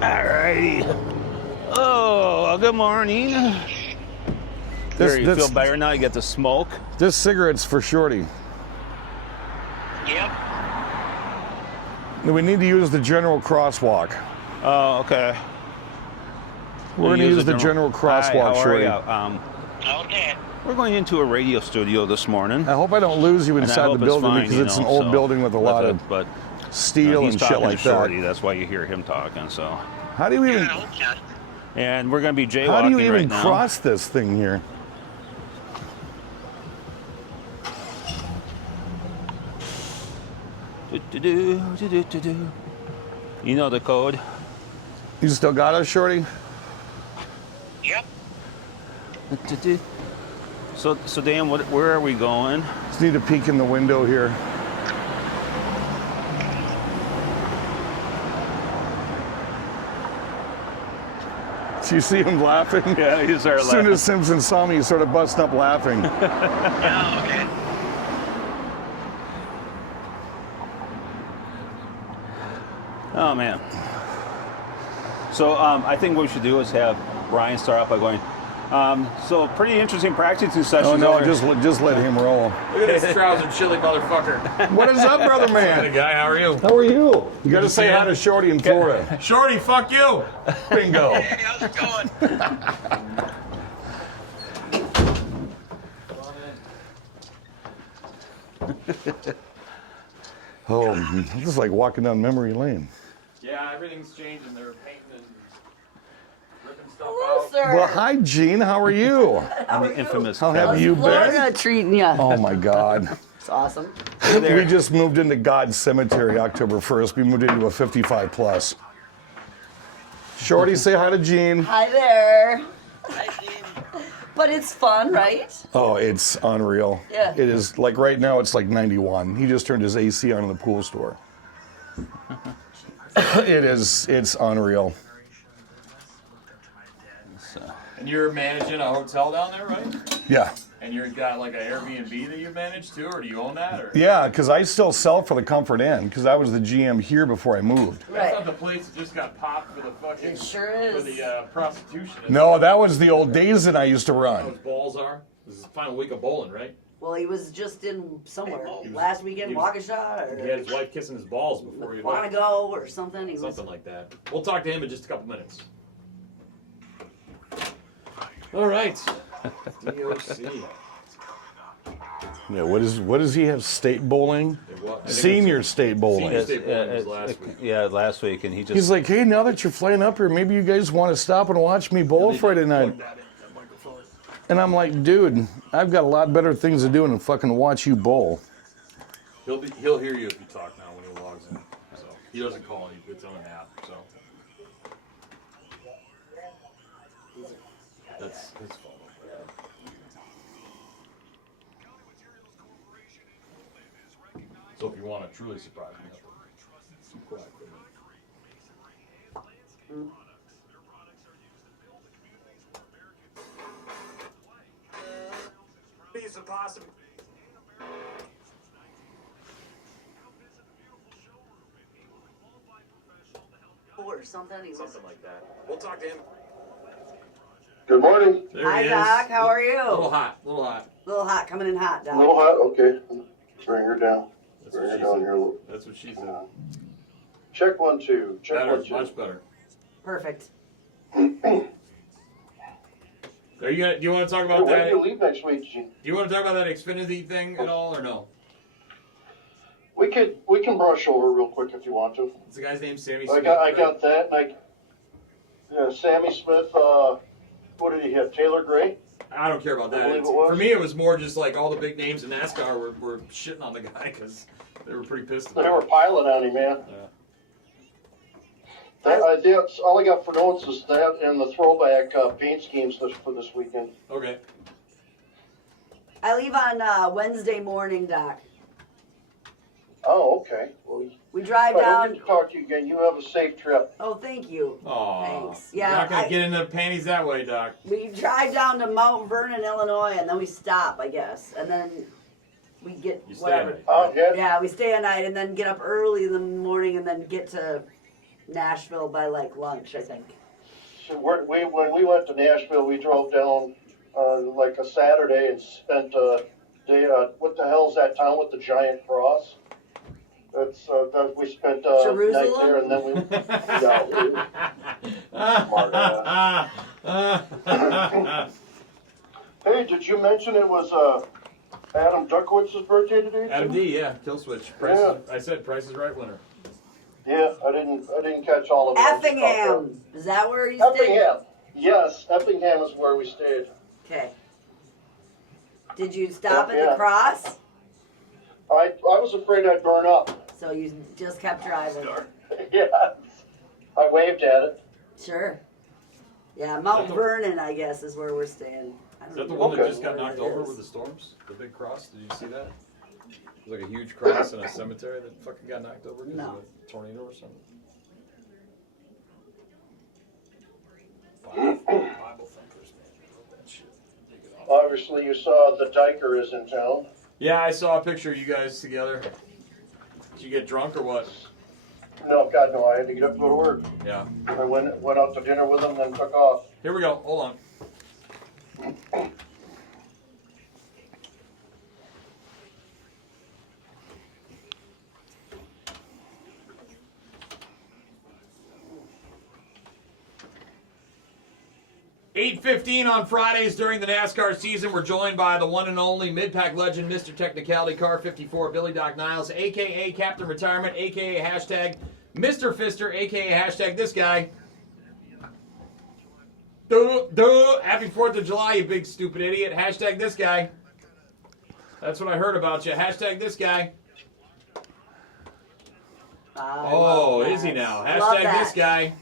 Alrighty. Oh, good morning. There, you feel better now? You get the smoke? This cigarette's for Shorty. Yep. We need to use the general crosswalk. Oh, okay. We're going to use the general crosswalk, Hi, Shorty. Okay. We're going into a radio studio this morning. I hope I don't lose you inside the building because it's an old building with a lot of steel and shit like Shorty, that. That's why you hear him talking. So, How do you even? and we're going to be jaywalking How do you even right now. cross this thing here? You know the code. You still got us, Shorty? Yep. So Dan, where are we going? Just need to peek in the window here. Do you see him laughing? Yeah, he started As soon laughing. as Simpson saw me, he started busting up laughing. Yeah, okay. Oh man. So I think what we should do is have Brian start off by going. So pretty interesting practicing session. Oh no, just let him roll. Look at this trouser chili motherfucker. What is up, brother Hey man? guy, how are you? How are you? You got to say hi to Shorty in Florida. Shorty, fuck you. Bingo. Hey, how's it going? Oh, this is like walking down memory lane. Yeah, everything's changing. They're painting and ripping stuff Hello, out. sir. Well, hi, Gene. How are you? I'm the infamous. How have you been? Florida treating you. Oh my God. It's awesome. We just moved into God's Cemetery October 1st. We moved into a 55 plus. Shorty, say hi to Gene. Hi there. Hi, Dean. But it's fun, right? Oh, it's unreal. Yeah. It is, like right now it's like 91. He just turned his AC on in the pool store. It's unreal. And you're managing a hotel down there, right? Yeah. And you've got like an Airbnb that you manage too, or do you own that? Or Yeah, because I still sell for the Comfort Inn because I was the GM here before I moved. that's Right. not the place that just got popped for the fucking It sure for is. the prostitution. No, that was the old days that I used to Those run. balls are. This is the final week of bowling, right? Well, he was just in somewhere He was- last weekend, he was- Waukesha, He had or his wife kissing his balls before he left. Quantico, or something. He was. Something like that. We'll talk to him in just a couple minutes. All right. DOC. Yeah, what does he have? State bowling? Senior state bowling. Senior state bowling was last week. Yeah, last week, and he just. He's like, hey, now that you're flying up here, maybe you guys want to stop and watch me bowl Friday night. And I'm like, dude, I've got a lot better things to do than fucking watch you bowl. He'll hear you if you talk now when he logs in. So he doesn't call you. It's on an app. So that's his fault. So if you want to truly surprise me, you have to be quiet for a minute. It's a possibility. Or something. He was. Something like that. We'll talk to him. Good morning. There Hi, he is. Doc. How are you? A little hot. A little hot. Little hot, coming in hot, Doc. No hot? Okay. Bring her down. That's Bring what her she down said. here. That's what she said. Check 1, 2. Check Better. 1, 2. Much better. Perfect. Are you gonna? Do you want to talk Hey, about when that? do you leave next week, Gene? Do you want to talk about that Xfinity thing at all, or no? We can brush over real quick if you want to. It's the guy's name Sammy I Smith. got that. And Sammy Smith. What did he have? Taylor Gray. I don't care about I that. believe It's- it was. For me, it was more just like all the big names in NASCAR were shitting on the guy because they were pretty pissed They were about it. piling on him, man. That's all I got for notes is that and the throwback paint schemes for this weekend. Okay. I leave on Wednesday morning, Doc. Oh, okay. Well, We drive if I don't down. get to talk to you again, you have a safe trip. Oh, thank you. Aw. Thanks. You're Yeah, not gonna I- get into panties that way, Doc. We drive down to Mount Vernon, Illinois, and then we stop, I guess, and then we get You stay whatever. at it. Oh, yeah. Yeah, we stay a night and then get up early in the morning and then get to Nashville by like lunch, I think. So when we went to Nashville, we drove down like a Saturday and spent a day. What the hell's that town with the giant cross? We spent a night there, and then we. Hey, did you mention it was Adam Duckowitz's birthday today? Adam D, yeah, kill switch. I said Price is Right winner. Yeah, I didn't catch all of it. Effingham. Is that where you stayed? Effingham. Yes, Effingham is where we stayed. Okay. Did you stop at the Crosse? I was afraid I'd burn up. So you just kept driving? Yes. I waved at it. Sure. Yeah, Mount Vernon, I guess, is where we're staying. Is that the one that just got knocked over with the storms? The big cross? Did you see that? It was like a huge cross in a cemetery that fucking got knocked over because of a tornado or something. Bible thumpers, man. That shit. Obviously, you saw the Diker is in town. Yeah, I saw a picture of you guys together. Did you get drunk or what? No, God, no. I had to get up and go to work. Yeah. I went out to dinner with him, then took off. Here we go. Hold on. $8:15 on Fridays during the NASCAR season. We're joined by the one and only mid-pack legend, Mr. Technicality Car 54, Billy Doc Niles, a.k.a. Captain Retirement, a.k.a. hashtag Mr. Fister, a.k.a. hashtag this guy. Happy 4th of July, you big stupid idiot. Hashtag this guy. That's what I heard about you. Hashtag this guy. Oh, is he now? Hashtag this guy.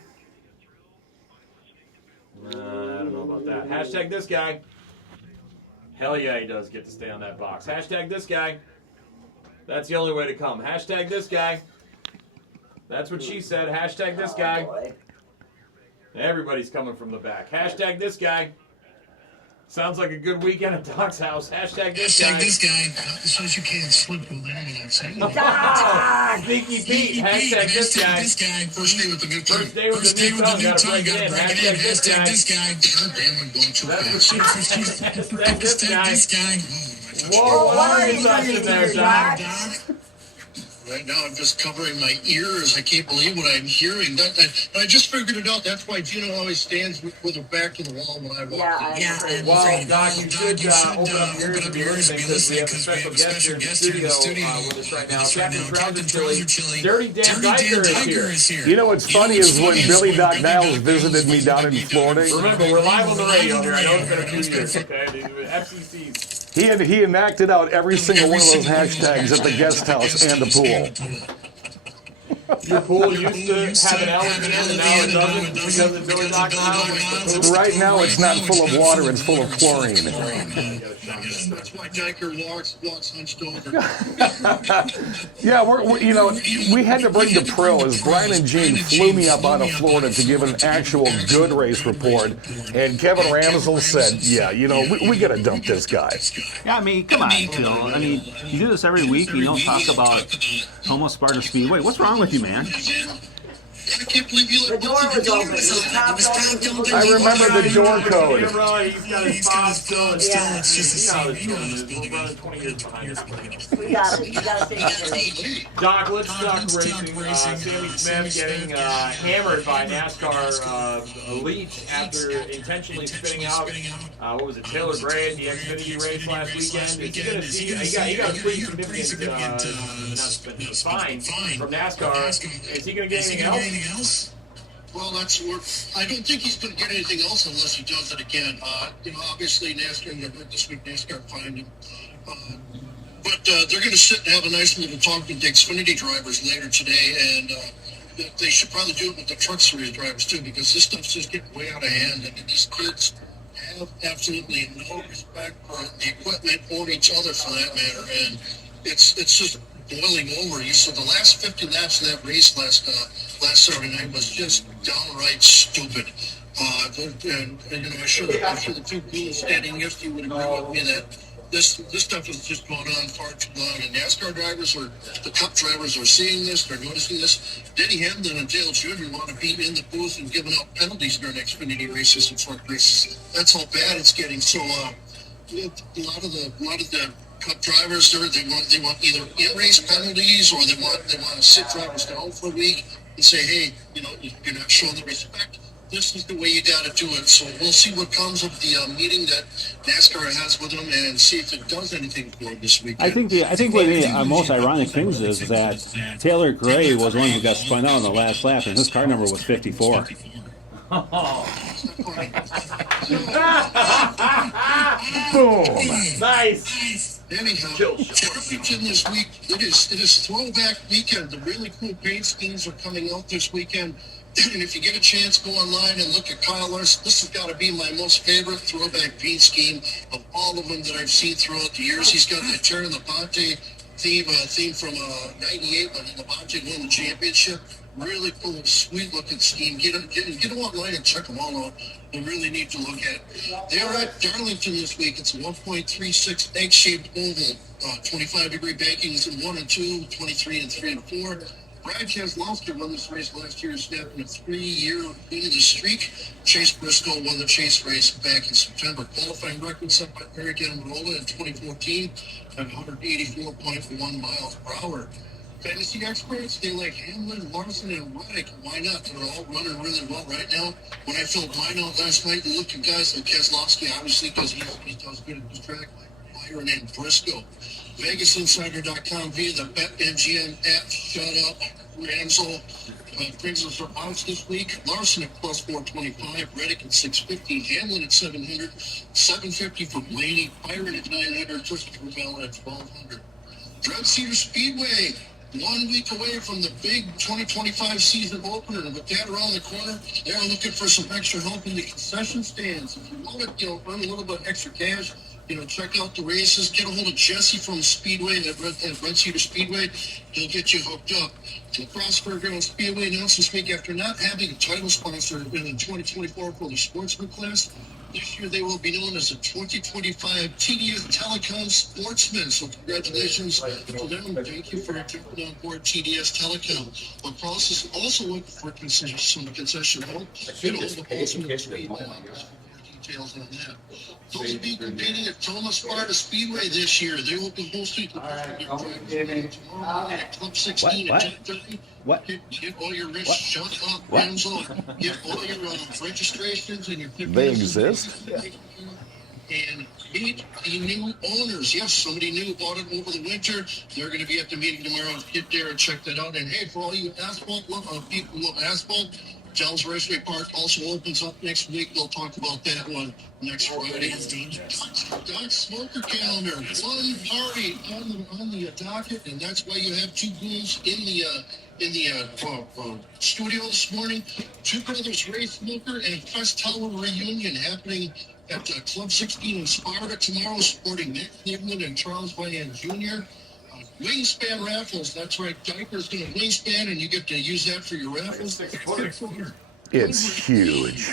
I don't know about that. Hashtag this guy. Hell yeah, he does get to stay on that box. Hashtag this guy. That's the only way to come. Hashtag this guy. That's what she said. Hashtag this guy. Boy. Everybody's coming from the back. Hashtag this guy. Sounds like a good weekend at Doc's house. Hashtag this guy. Hashtag this guy. So you can't slip with anything. Sneaky Pete. Hashtag this guy. First day with the new tongue. First day with the new tongue. Gotta break it in. Hashtag this guy. God damn, I'm going too fast. Hashtag this guy. This guy. Whoa, what are you touching there, Doc? Right now, I'm just covering my ears. I can't believe what I'm hearing. I just figured it out. That's why Gina always stands with her back to the wall when I walk in. Well, Doc, you should open up your ears and be listening because we have a special guest here in the studio with us right now. Captain Trouser Chili, Dirty Dan Geiger is here. You know what's funny is when Billy Doc Niles visited me down in Florida. Remember, we're live on the radio here. I know it's been a few years, okay? These are FCCs. He enacted out every single one of those hashtags at the guest house and the pool. Your pool used to have an element in it, and now it doesn't because of Billy Doc Niles. Right now, it's not full of water; it's full of chlorine. That's why Diker walks hunched over. Yeah, we had to bring the pro as Brian and Gene flew me up out of Florida to give an actual good race report, and Kevin Ramsell said, "Yeah, we got to dump this guy." Yeah, I mean, come on, Phil. I mean, you do this every week and you don't talk about Homo Sparta Speedway. What's wrong with you, man? I can't believe you The let door was open. It was topped open. I remember the door code. He's got his bob still. It's just how it's going. We're running 20 years behind us. We got it. You got to take it. Doc, let's talk racing. Sammy Smith getting hammered by NASCAR elites after intentionally spinning out, what was it, Taylor Gray at the Xfinity race last weekend. Is he going to see, he got a pretty significant fine from NASCAR. Is he going to get anything else? Well, I don't think he's going to get anything else unless he does it again. Obviously, NASCAR, this week NASCAR fined him. But they're going to sit and have a nice little talk with the Xfinity drivers later today, and they should probably do it with the Truck Series drivers, too, because this stuff's just getting way out of hand, and these kids have absolutely no respect for the equipment or each other, for that matter, and it's just boiling over. You saw the last 50 laps of that race last Saturday night was just downright stupid. I'm sure the two people standing next to you would agree with me that this stuff is just going on far too long. And NASCAR drivers or the Cup drivers are seeing this. They're noticing this. Denny Hamlin and Dale Jr. want to be in the booth and giving out penalties during Xfinity races and truck races. That's how bad it's getting. So a lot of the Cup drivers, they want either in-race penalties or they want to sit drivers down for a week and say, hey, you're not showing the respect. This is the way you got to do it. So we'll see what comes of the meeting that NASCAR has with them and see if it does anything for it this weekend. I think one of the most ironic things is that Taylor Gray was one who got spun out on the last lap, and his car number was 54. Boom. Nice. Anyhow, championship this week, it is throwback weekend. The really cool paint schemes are coming out this weekend. And if you get a chance, go online and look at Kyle Larson. This has got to be my most favorite throwback paint scheme of all of them that I've seen throughout the years. He's got the Terra Labonte theme from '98 when Labonte won the championship. Really cool, sweet-looking scheme. Get them online and check them all out. You really need to look at it. They are at Darlington this week. It's a 1.36 egg-shaped oval. 25-degree bankings in 1 and 2, 23 and 3 and 4. Brad Keselowski won this race last year, snapping a 3-year winning streak. Chase Briscoe won the Chase race back in September. Qualifying record set by Eric Almirola in 2014 at 184.1 miles per hour. Fantasy experts, they like Hamlin, Larson, and Reddick. Why not? They're all running really well right now. When I filled mine out last night, and look at guys like Keselowski, obviously, because he does good at this track, Byron and Briscoe. VegasInsider.com via the BetMGM app. Shut up. Ramsel brings us our odds this week. Larson at plus 425. Reddick at 650. Hamlin at 700. 750 for Blaney. Byron at 900. Christopher Bell at 1200. Dred Cedar Speedway. 1 week away from the big 2025 season opener. And with that around the corner, they're looking for some extra help in the concession stands. If you want to earn a little bit extra cash, check out the races. Get a hold of Jesse from Speedway at Red Cedar Speedway. He'll get you hooked up. The Crosse Speedway announced this week after not having a title sponsor in 2024 for the sportsman class. This year they will be known as the 2025 TDS Telecom Sportsmen. So congratulations to them. Thank you for jumping on board TDS Telecom. But Crosse is also looking for some concession help. Get a hold of Ultimate Speed details on that. Those will be competing at Thomas Sparta Speedway this year. They will be hosting tomorrow at Club 16 at 10:30. What? Get all your shut up, Ramsel. Get all your registrations and your They exist? and meet the new owners. Yes, somebody new bought it over the winter. They're going to be at the meeting tomorrow. Get there and check that out. And hey, for all you asphalt people who love asphalt, Charles Raceway Park also opens up next week. We'll talk about that one next Friday. Doc's Smoker Calendar. One party on the docket, and that's why you have two booths in the studio this morning. Two Brothers Ray Smoker and Fest Tower reunion happening at Club 16 in Sparta tomorrow, supporting Nick Cleveland and Charles Vian Jr. Wingspan raffles. That's right. Diaper's going to wingspan, and you get to use that for your raffles. It's huge.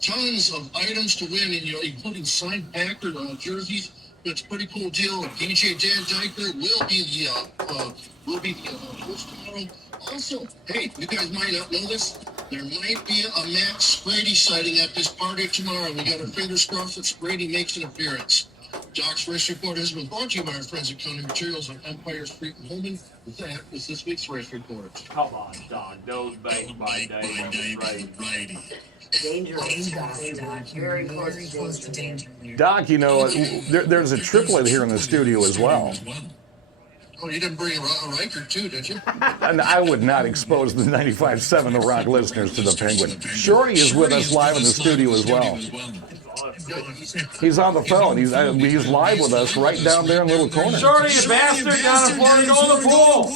Tons of items to win, and including signed Packer jerseys. It's a pretty cool deal. DJ Dan Diker will be the host tomorrow. Also, hey, you guys might not know this. There might be a Max Brady sighting at this party tomorrow. We got our fingers crossed that Brady makes an appearance. Doc's Race Report has been brought to you by our friends at County Materials on Empire Street in Holman. That is this week's Race Report. Come on, Don. Those banks by day. Right. Dangerous, Doc. Very close to danger. Doc, there's a triplet here in the studio as well. Oh, you didn't bring a Riker too, did you? And I would not expose the 95.7 The Rock listeners to the Penguin. Shorty is with us live in the studio as well. He's on the phone. He's live with us right down there in Little Corner. Shorty, you bastard, down in Florida, go in the pool.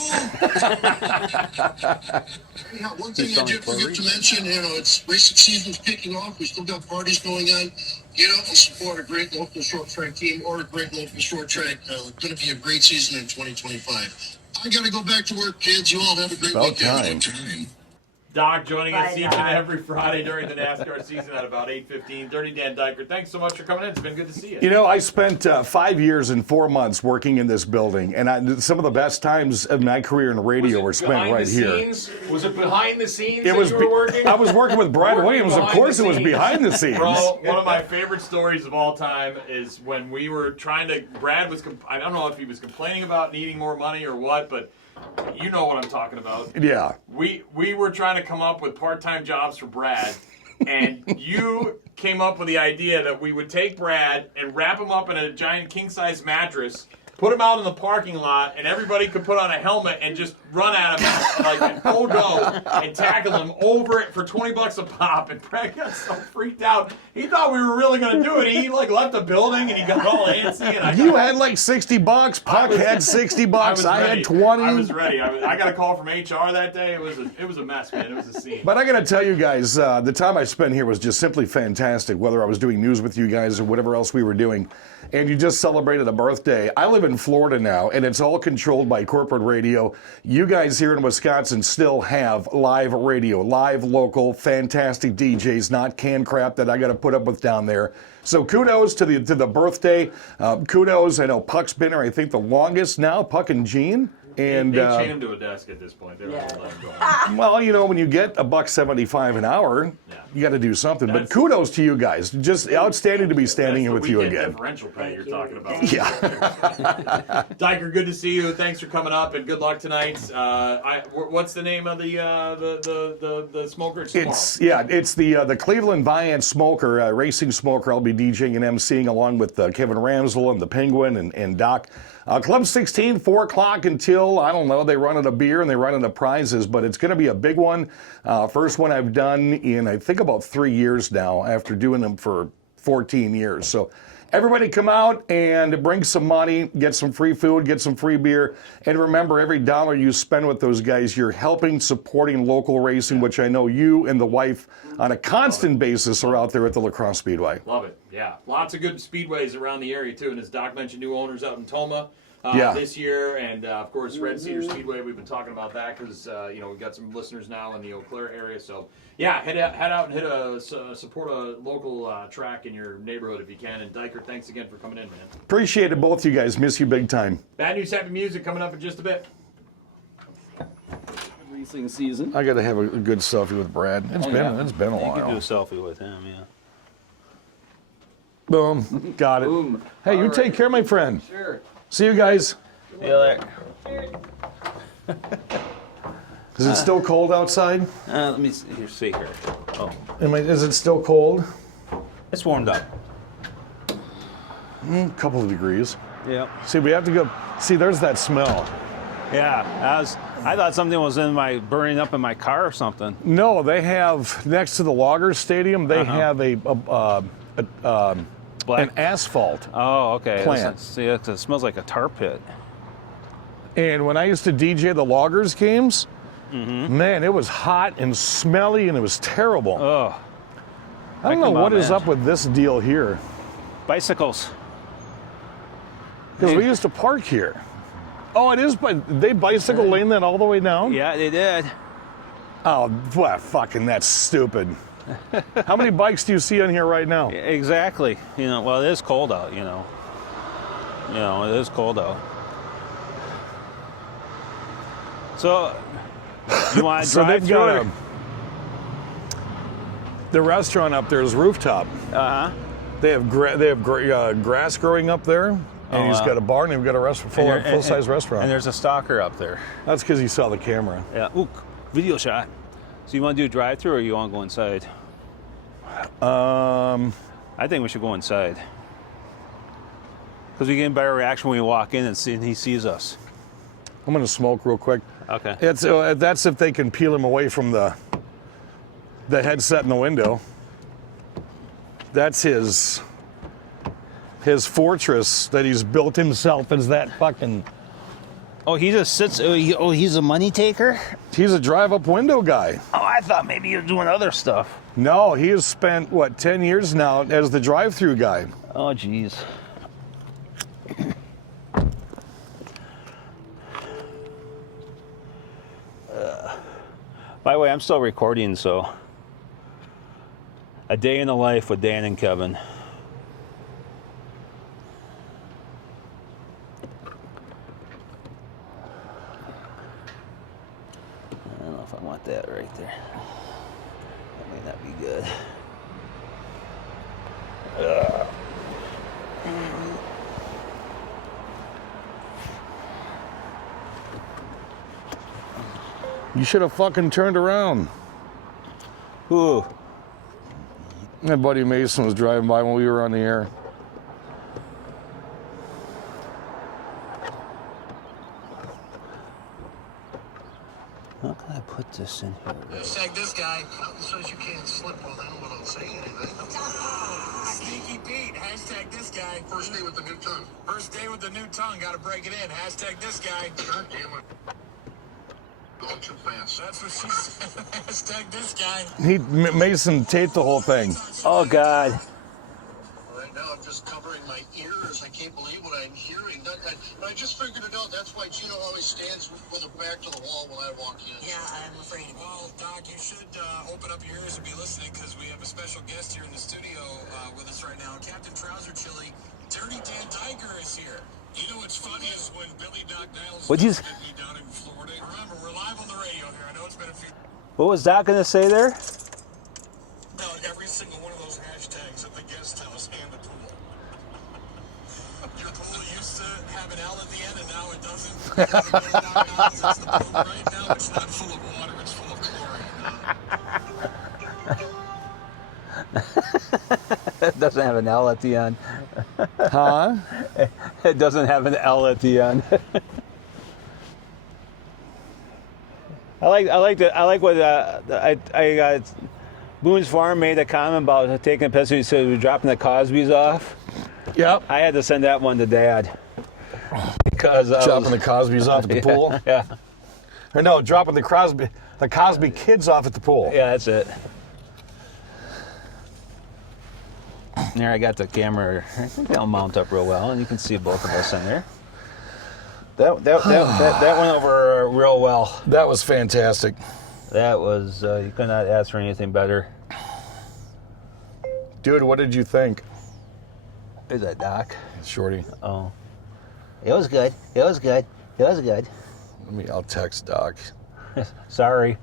Anyhow, one thing I did forget to mention, it's racing season's kicking off. We still got parties going on. Get out and support a great local short track team or a great local short track. Going to be a great season in 2025. I got to go back to work, kids. You all have a great weekend. Time. Doc joining us Bye, each Doc. and every Friday during the NASCAR season at about 8:15. Dirty Dan Diker, thanks so much for coming in. It's been good to see you. You know, I spent 5 years and 4 months working in this building, and some of the best times of my career in radio were spent behind right the here. scenes? Was it behind the scenes It that was. you were working? I was working with Brad Working Williams. Of behind course, the it was scenes. behind the scenes. Bro, one of my favorite stories of all time is when we were trying to. Brad was. I don't know if he was complaining about needing more money or what, but you know what I'm talking about. Yeah. We were trying to come up with part-time jobs for Brad, and you came up with the idea that we would take Brad and wrap him up in a giant king-size mattress, put him out in the parking lot, and everybody could put on a helmet and just run at him like an go and tackle him over it for $20 a pop. And Brad got so freaked out. He thought we were really going to do it. He like left the building and he got all antsy. And You had like $60. Puck had $60. I had 20. I was ready. I got a call from HR that day. It was a mess, man. It was a scene. But I got to tell you guys, the time I spent here was just simply fantastic, whether I was doing news with you guys or whatever else we were doing. And you just celebrated a birthday. I live in Florida now, and it's all controlled by corporate radio. You guys here in Wisconsin still have live radio, live local, fantastic DJs, not canned crap that I got to put up with down there. So kudos to the birthday. Kudos. I know Puck's been here, I think, the longest now, Puck and Gene. And they chained him to a desk at this point. They were Yeah. gonna let him go. well, you know, when you get $1.75 an hour, you got to do something. But kudos to you guys. Just outstanding to be standing here That's with the you weekend again. differential pay you're Thank you. talking about. Thank you. Yeah. Diker, good to see you. Thanks for coming up, and good luck tonight. What's the name of the smoker? It's the Cleveland Viant Smoker, racing smoker. I'll be DJing and emceeing along with Kevin Ramsel and the Penguin and Doc. Club 16, 4 o'clock until, I don't know, they run out of beer and they run out of prizes, but it's going to be a big one. First one I've done in, I think, about 3 years now after doing them for 14 years. So everybody come out and bring some money, get some free food, get some free beer. And remember, every dollar you spend with those guys, you're helping, supporting local racing, which I know you and the wife on a constant basis are out there at the La Crosse Speedway. Love it. Yeah, lots of good speedways around the area too. And as Doc mentioned, new owners out in Toma this year, and of course Red Cedar Speedway. We've been talking about that because we've got some listeners now in the Eau Claire area. So yeah, head out and support a local track in your neighborhood if you can. And Diker, thanks again for coming in, man. Appreciate it, both you guys. Miss you big time. Bad News Happy Music coming up in just a bit. Racing season. I got to have a good selfie with Brad. It's been a You can do a while. selfie with him, yeah. Boom. Got it. Boom. Hey, you take care, my friend. Sure. See you guys. See you later. Is it still cold outside? Let me see here. Oh, Is it still cold? it's warmed up. A couple of degrees. Yep. See, we have to go. See, there's that smell. Yeah, I thought something was burning up in my car or something. No, they have next to the Loggers Stadium. They have an asphalt. Oh, okay. Plant. See, it smells like a tar pit. And when I used to DJ the Loggers games, man, it was hot and smelly, and it was terrible. Oh, I don't know come what on, is man. up with this deal here, bicycles. because we used to park here. Oh, it is, but they bicycle lane that all the way down? Yeah, they did. Oh, well, fucking, that's stupid. How many bikes do you see on here right now? Exactly. Well, it is cold out. It is cold out. So, you want to So drive they've through got it? the restaurant up there is rooftop. Uh-huh. They have grass growing up there, and he's wow. got a bar, and they've got a full-size restaurant. And there's a stalker up there. That's because he saw the camera. Yeah. Ooh, video shot. So you want to do a drive-through, or you want to go inside? I think we should go inside. Because we get a better reaction when we walk in and he sees us. I'm going to smoke real quick. Okay. That's if they can peel him away from the headset in the window. That's his fortress that he's built himself, is that fucking... Oh, he just sits. Oh, he's a money taker? He's a drive-up window guy. Oh, I thought maybe he was doing other stuff. No, he has spent, 10 years now as the drive-through guy. Oh, jeez. By the way, I'm still recording, so. A day in the life with Dan and Kevin. I don't know if I want that right there. That may not be good. You should have fucking turned around. Ooh. My buddy Mason was driving by when we were on the air. How can I put this in here? Hashtag this guy. Nothing says you can't slip while down without saying anything. Sneaky Pete, hashtag this guy. First day with the new tongue. First day with the new tongue, gotta break it in. Hashtag this guy. God damn it. Going too fast. That's what she said. Hashtag this guy. Mason taped the whole thing. Oh, God. Right now I'm just covering my ears. I can't believe what I'm hearing. I just figured it out. That's why Gino always stands with her back to the wall when I walk in. Yeah, I'm afraid. Well, Doc, you should open up your ears and be listening because we have a special guest here in the studio with us right now. Captain Trouser Chili, Dirty Dan Diker is here. You know what's funny is when Billy Doc Niles What'd you- visited me down in Florida. Remember, we're live on the radio here. I know it's been a few... What was Doc going to say there? No, every single one of those hashtags at the guest house and the pool. Your pool used to have an L at the end, and now it doesn't. It's the pool right now. It's not full of water. It's full of chlorine. It doesn't have an L at the end. Huh? It doesn't have an L at the end. I like what Boone's Farm made a comment about taking a piss. He said we're dropping the Cosbys off. Yep. I had to send that one to Dad because Dropping the Cosbys off at the pool. Yeah, Or no, dropping the Cosby kids off at the pool. yeah, that's it. There, I got the camera. I think they'll mount up real well, and you can see both of us in there. That went over real well. That was fantastic. That was you could not ask for anything better. Dude, what did you think? Is that Doc? Shorty. Oh, it was good. It was good. It was good. I'll text Doc. Sorry.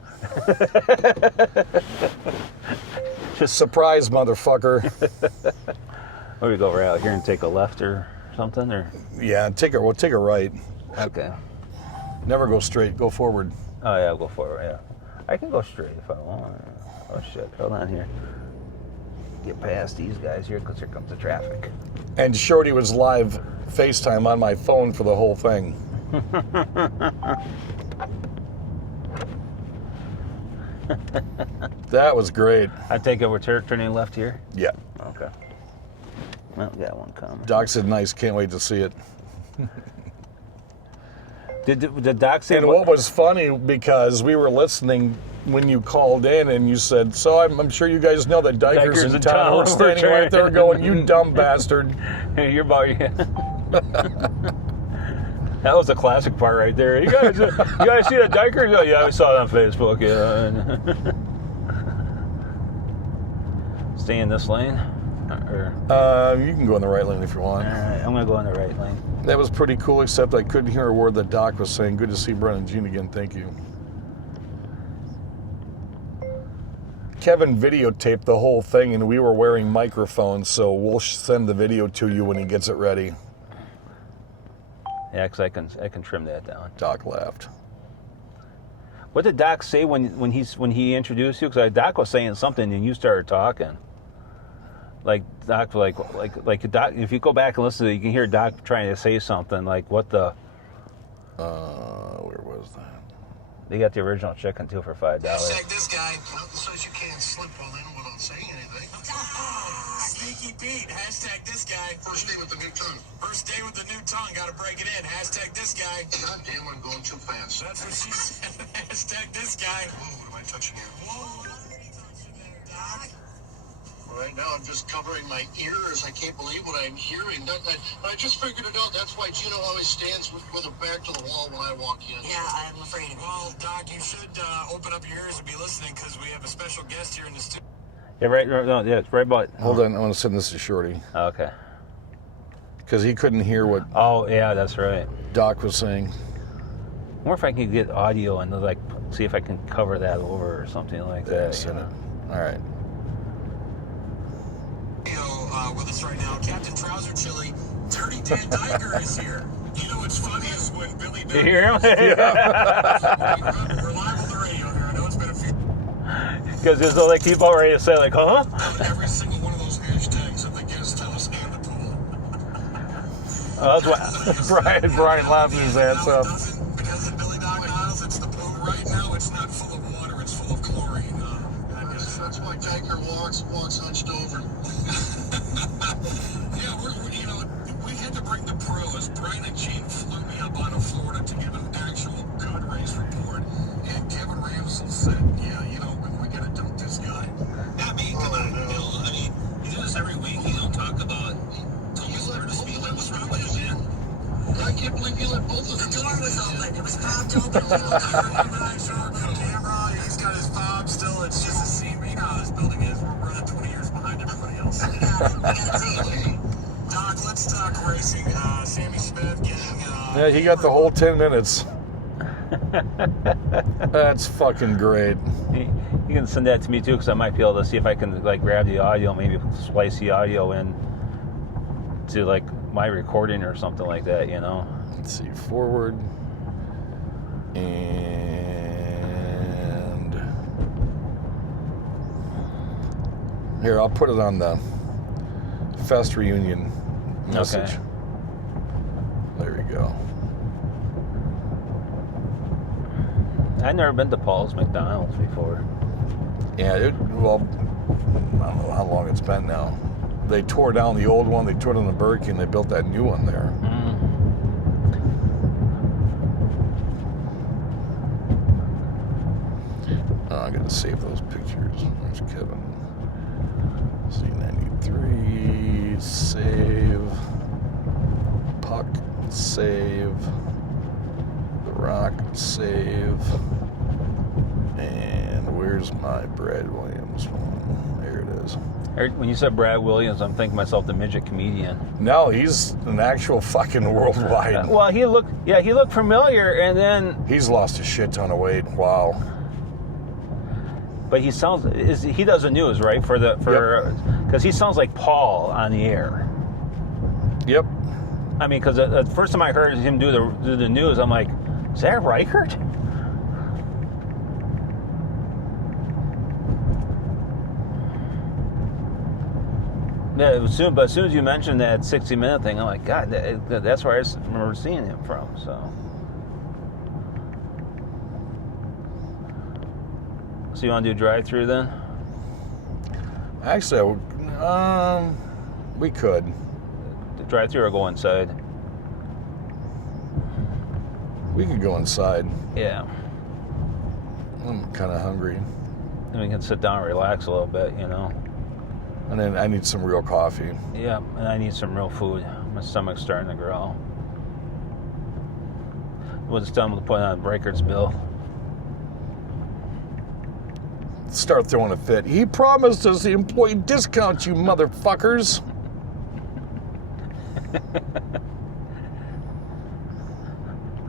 Just surprise, motherfucker. Where we go right out here and take a left or something, or Yeah, we'll take a right. okay. Never go straight, go forward. Oh yeah, I'll go for it. Yeah, I can go straight if I want. Oh shit! Hold on here. Get past these guys here because here comes the traffic. And Shorty was live FaceTime on my phone for the whole thing. That was great. I take it we're turning left here. Yeah. Okay. Well, we got one coming. Doc said nice, can't wait to see it. Did Doc say? And what was funny, because we were listening when you called in and you said, so I'm sure you guys know that Diker's in town. We're standing right there going, you dumb bastard. You're about. That was a classic part right there. You guys see the Diker? Oh, yeah, I saw it on Facebook. Yeah. Stay in this lane. Or, You can go in the right lane if you want. all right, I'm gonna go in the right lane. That was pretty cool, except I couldn't hear a word that Doc was saying. Good to see Brent and Gene again. Thank you. Kevin videotaped the whole thing, and we were wearing microphones, so we'll send the video to you when he gets it ready. Yeah, because I can trim that down. Doc laughed. What did Doc say when he introduced you? Because Doc was saying something and you started talking. Like Doc, like Doc. If you go back and listen to it, you can hear Doc trying to say something. Like what the? Where was that? They got the original chicken too for $5. Hashtag this guy. Nothing says you can't slip while in without saying anything. Sneaky Pete, hashtag this guy. First day with the new tongue. First day with the new tongue, gotta break it in. Hashtag this guy. God damn, I'm going too fast. That's what she said. Hashtag this guy. Whoa, what am I touching here? Whoa, what are you touching there, Doc? Well, Right now, I'm just covering my ears. I can't believe what I'm hearing. I just figured it out. That's why Gino always stands with her back to the wall when I walk in. Yeah, I'm afraid of it. Well, Doc, you should open up your ears and be listening because we have a special guest here in the studio. Yeah, right. No, yeah, it's right about. Hold on, I want to send this to Shorty Okay. because he couldn't hear what Oh, yeah, that's right. Doc was saying. I wonder if I can get audio and like see if I can cover that over or something like Yeah, that. send it. All right. With us right now, Captain Trouser Chili, Dirty Dan Diger is here. You know what's funny is when Billy You hear him? We're live on the radio here. I know it's been a few. Because they keep all ready to say like, huh? Every single one of those hashtags at the guest house and the pool. Oh, that's what. Brian laughing his ass off. Because of Billy Dog Niles, it's the pool right now. It's not full of water. It's full of chlorine. That's why Tiger walks hunched over. Yeah, we had to bring the pros. Brian and Gene flew me up out of Florida to give an actual good race report. And Kevin Ramsell said, yeah, we got to dump this guy. Yeah, I mean, come on, Bill. I mean, you do this every week. You don't talk about Thomas Curtis speed. What's wrong with you, man? I can't believe you let both of them. The door was open. It was popped open. I showed the camera. He's got his fob still. It's just a scene. You know how this building is. We're 20 years behind everybody else. We got it. Doc, let's talk racing. Sammy Smith getting... Yeah, he got the whole 10 minutes. That's fucking great. You can send that to me too, because I might be able to see if I can like grab the audio, maybe splice the audio in to like my recording or something like that. Let's see, forward. And here, I'll put it on the Fest reunion message. Okay. There we go. I've never been to Paul's McDonald's before. Yeah, well, I don't know how long it's been now. They tore down the old one, they tore down the Burke, and they built that new one there. Oh, I gotta save those pictures. There's Kevin. C93, save. Puck, save. The Rock, save. And where's my Brad Williams one? There it is. When you said Brad Williams, I'm thinking myself the midget comedian. No, he's an actual fucking worldwide. Well, he looked familiar, and then He's lost a shit ton of weight. Wow. but he does the news, right? Because he sounds like Paul on the air. Yep. I mean, because the first time I heard him do the news, I'm like, is that Reichert? Yeah, but as soon as you mentioned that 60-minute thing, I'm like, God, that's where I remember seeing him from. So you want to do drive-through then? Actually, we could. The drive-through or go inside? We could go inside. Yeah. I'm kind of hungry. Then we can sit down and relax a little bit, And then I need some real coffee. Yeah, and I need some real food. My stomach's starting to growl. What's done with putting on Reichert's bill? Start throwing a fit. He promised us the employee discount, you motherfuckers.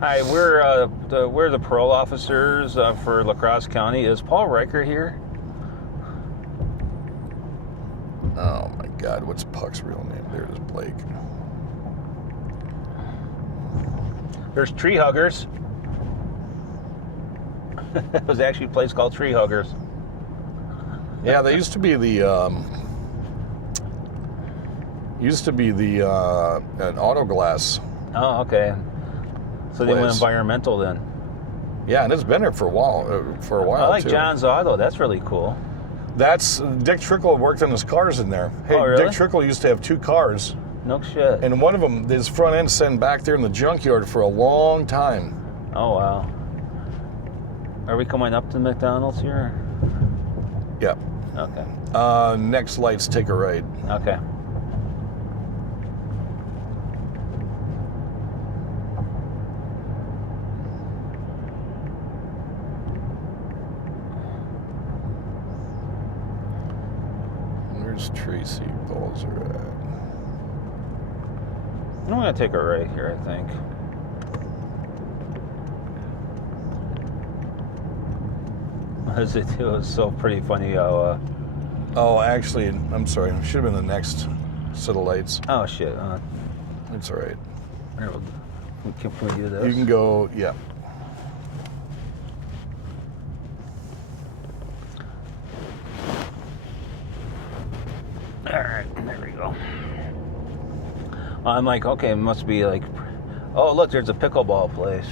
Hi, we're the parole officers for La Crosse County. Is Paul Reichert here? Oh my God, what's Puck's real name? There it is, Blake. There's Tree Huggers. It was actually a place called Tree Huggers. Yeah, they used to be an auto glass. Oh, okay. So they went Place. environmental then. Yeah, and it's been there for a while. I like too. John's Auto. That's really cool. That's Dick Trickle worked on his cars in there. Hey, Oh, really? Dick Trickle used to have 2 cars, No shit. and one of them, his front end, sitting back there in the junkyard for a long time. Oh, wow. Are we coming up to McDonald's here? Yeah. Okay. Next lights, take a right. Okay. Where's Tracy Balzer at? I'm gonna take a right here, I think. It was so pretty funny how. Oh, actually, I'm sorry. It should have been the next set of lights. Oh shit! It's all right. Here, can we do this? You can go, yeah. All right, there we go. I'm like, okay, it must be like, oh look, there's a pickleball place.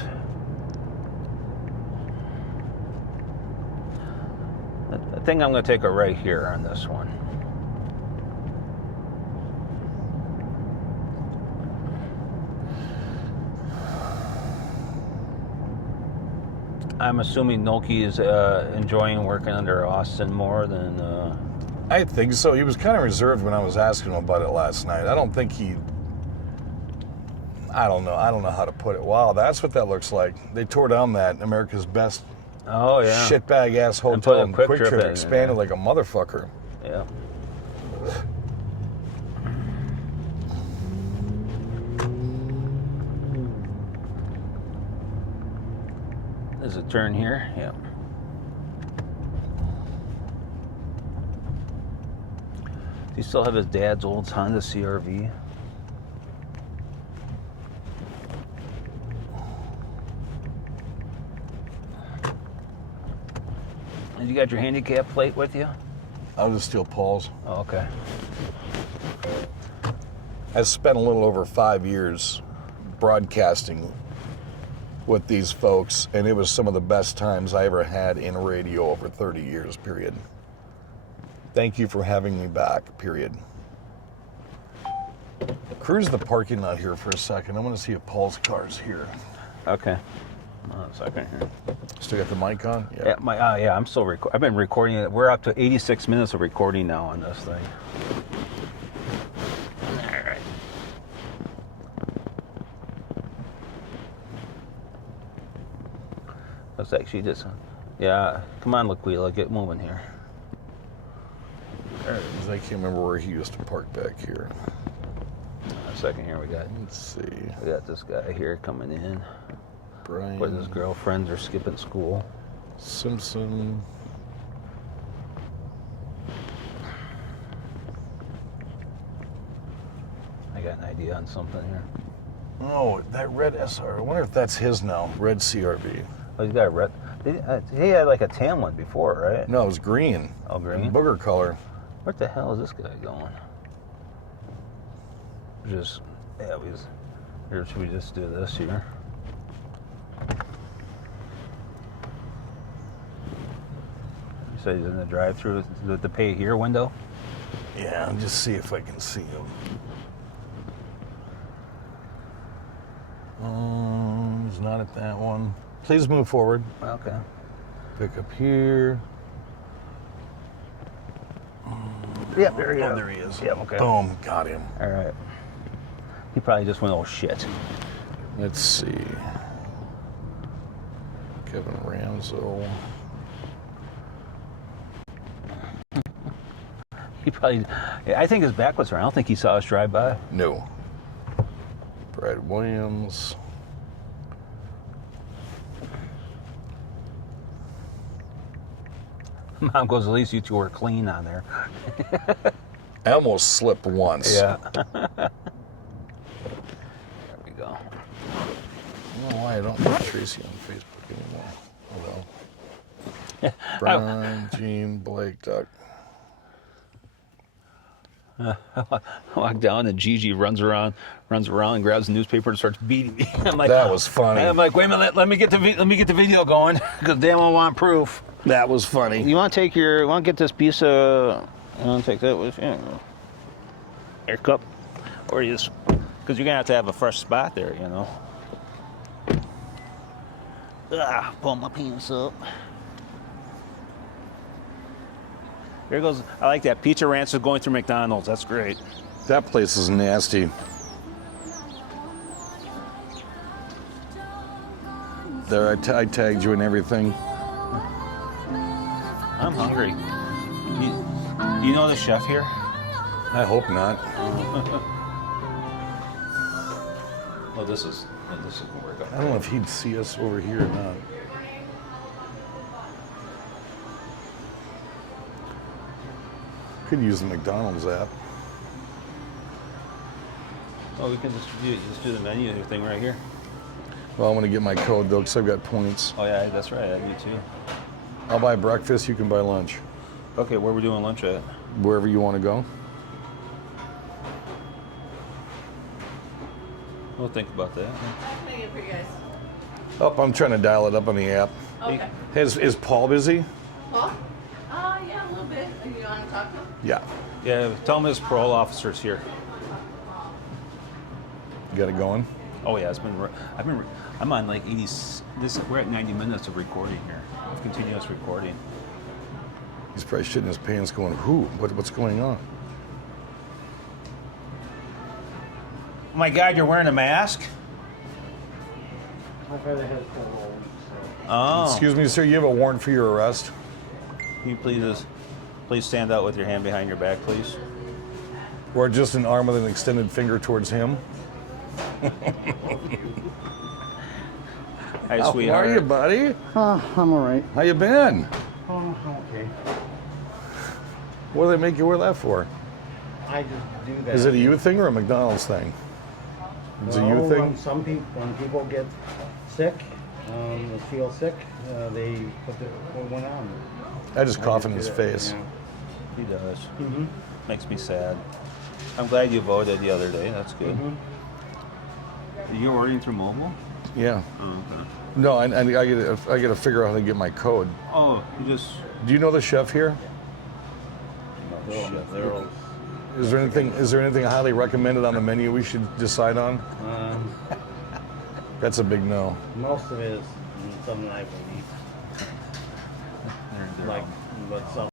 I think I'm going to take a right here on this one. I'm assuming Noki is enjoying working under Austin more than. I think so. He was kind of reserved when I was asking him about it last night. I don't think he. I don't know. I don't know how to put it. Wow, that's what that looks like. They tore down that America's Best Oh yeah. shitbag ass put hotel a and Quick Quick Trip Trip in expanded there. like a motherfucker. Yeah. There's a turn here. Yeah. Does he still have his dad's old Honda CRV? And you got your handicap plate with you? I'll just steal Paul's. Oh, okay. I spent a little over 5 years broadcasting with these folks, and it was some of the best times I ever had in radio over 30 years, period. Thank you for having me back, period. Cruise the parking lot here for a second. I want to see if Paul's car's here. Okay. Hold on a second here. Still got the mic on? Yeah, yeah, I'm still I've been recording it. We're up to 86 minutes of recording now on this thing. All right. Let's actually just, yeah, come on, Laquila, get moving here. There it is. I can't remember where he used to park back here. A second here, we got this guy here coming in. Brian. Where his girlfriends are skipping school. Simpson. I got an idea on something here. Oh, that red SR. I wonder if that's his now. Red CRV. Oh, he's got a red. He had like a tan one before, right? No, it was green. Oh, green? Booger color. What the hell is this guy going? Just, yeah, here, should we just do this here? You said he's in the drive-through, the pay here window? Yeah, I'll just see if I can see him. He's not at that one. Please move forward. Okay. Pick up here. Yeah, there he is. Oh, there he is. Yeah, okay. Boom, got him. All right. He probably just went, oh shit. Let's see. Kevin Ramsell. He probably, I think his back was around. I don't think he saw us drive by. No. Brad Williams. Mom goes, at least you two were clean on there. I almost slipped once. Yeah. There we go. I don't know why I don't have Tracy on Facebook anymore. Hello. Brian, Gene, Blake, Doug. I walk down and Gigi runs around and grabs the newspaper and starts beating me. I'm like, That was funny. I'm like, wait a minute, let me get the video going because damn, I want proof. That was funny. You want to get this piece of, you want to take that with you? Air cup, or you just, because you're gonna have a fresh spot there, you know. Pull my penis up. Here goes. I like that. Pizza Ranch is going through McDonald's. That's great. That place is nasty. There, I tagged you and everything. I'm hungry. You know the chef here? I hope not. Oh, this is gonna work out. I don't know if he'd see us over here or not. Could use the McDonald's app. Oh, we can just do the menu thing right here. Well, I'm gonna get my code though, because I've got points. Oh yeah, that's right. Me too. I'll buy breakfast. You can buy lunch. Okay, where we doing lunch at? Wherever you want to go. We'll think about that. What can I get for you guys? Oh, I'm trying to dial it up on the app. Okay. Is Paul busy? Paul? Yeah, a little bit. You want to talk to him? Yeah. Yeah, tell him his parole officer's here. You got it going? Oh yeah, I'm on like 80. We're at 90 minutes of recording here, of continuous recording. He's probably shitting his pants, going, "Who? What's going on?" Oh my God, you're wearing a mask? My brother has parole, so. Oh. Excuse me, sir. You have a warrant for your arrest. Can you please stand out with your hand behind your back, please? Or just an arm with an extended finger towards him. Hi, How sweetheart. are you, buddy? I'm all right. How you been? Oh, I'm okay. What do they make you wear that for? I just do that. Is it a you thing or a McDonald's thing? It's a you Well, thing? when people get sick, or feel sick, they put one on. I just cough in do his that, face. yeah. He does. Mm-hmm. Makes me sad. I'm glad you voted the other day. That's good. You're ordering through mobile? Yeah. Oh, okay. No, I got to figure out how to get my code. Oh, you just. Do you know the chef here? They're Is there anything highly recommended on the menu we should decide on? That's a big no. Most of it is something I would eat, they're like, but some